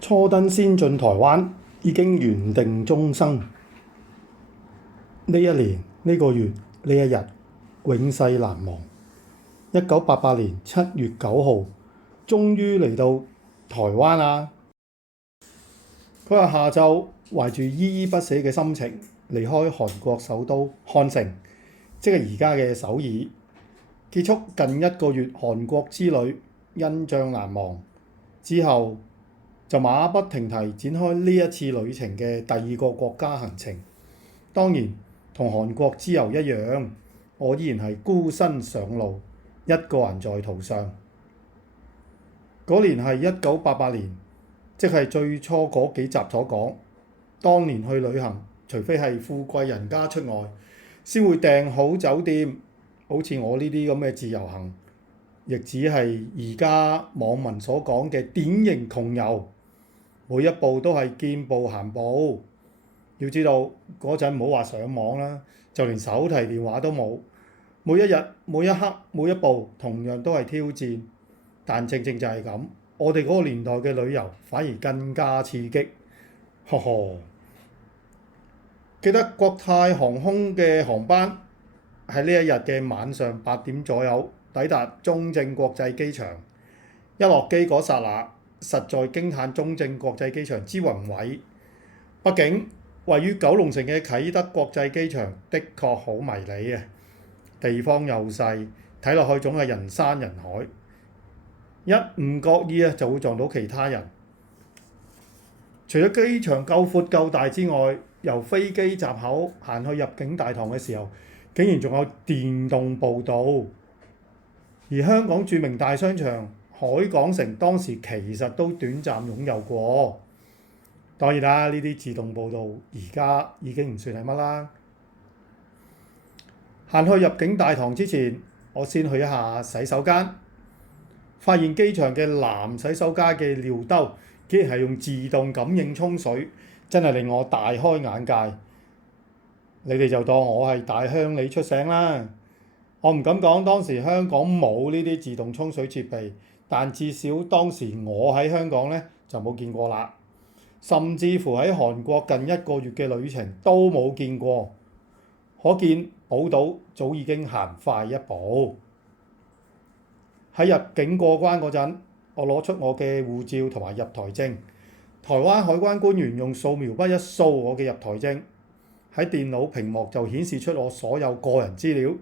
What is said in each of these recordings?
初登先進台灣，已經緣定終生。呢一年、呢個月、呢一日，永世難忘。1988年7月9號，終於嚟到台灣啦！嗰日下晝，懷住依依不捨嘅心情，離開韓國首都漢城，即係而家嘅首爾，結束近1個月韓國之旅，印象難忘。之後就馬不停蹄展開呢一次旅程嘅第2個國家行程。當然，同韓國之遊一樣，我依然係孤身上路，一個人在途上。嗰年係1988年，即係最初嗰幾集所講。當年去旅行，除非係富貴人家出外，先會訂好酒店。好似我呢啲咁嘅自由行，亦只係而家網民所講嘅典型窮遊，每一步都係見步行步。要知道嗰陣唔好話上網啦，就連手提電話都冇。每一日、每一刻、每一步，同樣都係挑戰。但正正就係咁，我哋嗰個年代嘅旅遊反而更加刺激。呵呵，記得國泰航空嘅航班喺呢一日嘅晚上8點左右抵達中正國際機場。一落機嗰剎那，實在驚嘆中正國際機場之宏偉。畢竟位於九龍城嘅啟德國際機場的確好迷你啊！地方又細，睇落去總係人山人海，一唔覺意就會撞到其他人。除咗機場夠闊夠大之外，由飛機閘口行去入境大堂嘅時候，竟然仲有電動步道。而香港著名大商場海港城當時其實都短暫擁有過。當然啦，呢啲自動步道而家已經唔算係乜啦。行去入境大堂之前，我先去一下洗手間，發現機場嘅男洗手間嘅尿兜竟然係用自動感應沖水，真係令我大開眼界。你哋就當我係大鄉里出醒啦。我唔敢講當時香港冇呢啲自動沖水設備，但至少當時我喺香港就冇見過啦。甚至乎喺韓國近1個月嘅旅程都冇見過，可見寶島早已經行快一步。喺入境過關嗰陣，我攞出我嘅護照同埋入台證，台灣海關官員用掃描筆一掃我嘅入台證，喺電腦屏幕就顯示出我所有個人資料。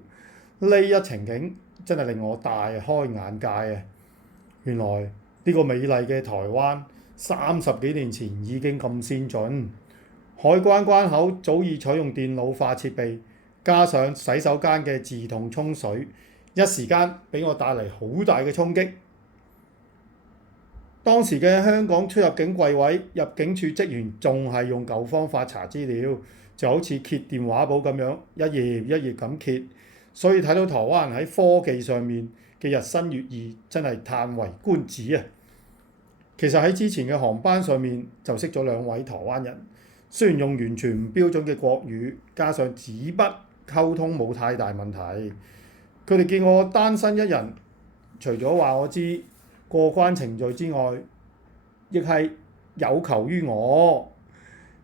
呢一情景真係令我大開眼界啊！原來呢個美麗嘅台灣30幾年前已經咁先進，海關關口早已採用電腦化設備，加上洗手間嘅自動沖水，一時間俾我帶嚟好大嘅衝擊。當時嘅香港出入境櫃位，入境處職員仲係用舊方法查資料，就好似揭電話簿咁樣，一頁一頁咁揭。所以睇到台灣人喺科技上面嘅日新月異，真係歎為觀止啊！其實喺之前嘅航班上面就識咗2位台灣人，雖然用完全唔標準嘅國語，加上紙筆溝通冇太大問題。佢哋見我單身一人，除咗話我知過關程序之外，亦係有求於我，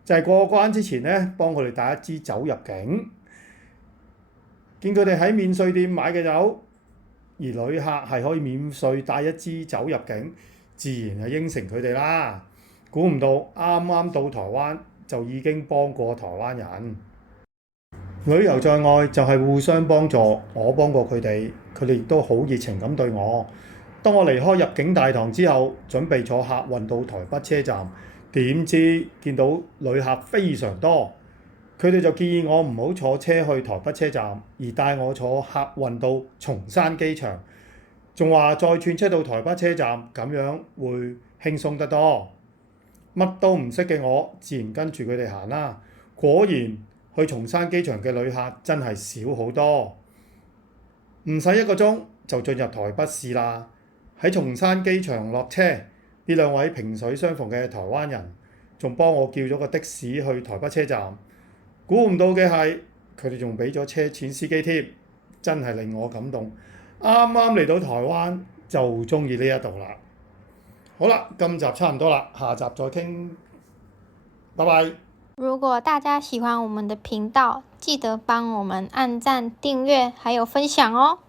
就係過關之前幫佢哋帶一支酒入境。見佢哋喺免稅店買嘅酒，而旅客係可以免稅帶一支酒入境，自然係應承佢哋啦。估唔到啱啱到台灣就已經幫過台灣人。旅遊在外就係互相幫助，我幫過佢哋，佢哋亦都好熱情咁對我。當我離開入境大堂之後，準備坐客運到台北車站，點知見到旅客非常多。佢哋就建議我唔好坐車去台北車站，而帶我坐客運到松山機場，仲話再轉車到台北車站，咁樣會輕鬆得多。乜都唔識嘅我，自然跟住佢哋行啦。果然去松山機場嘅旅客真係少好多，唔使1個鐘就進入台北市啦。喺松山機場落車，呢2位萍水相逢嘅台灣人，仲幫我叫咗個的士去台北車站。估唔到嘅係佢哋仲俾咗車錢司機添，真係令我感動。啱啱嚟到台灣就中意呢一度啦。好啦，今集差唔多啦，下集再傾，拜拜。如果大家喜歡我們的頻道，記得幫我們按讚、訂閱還有分享哦。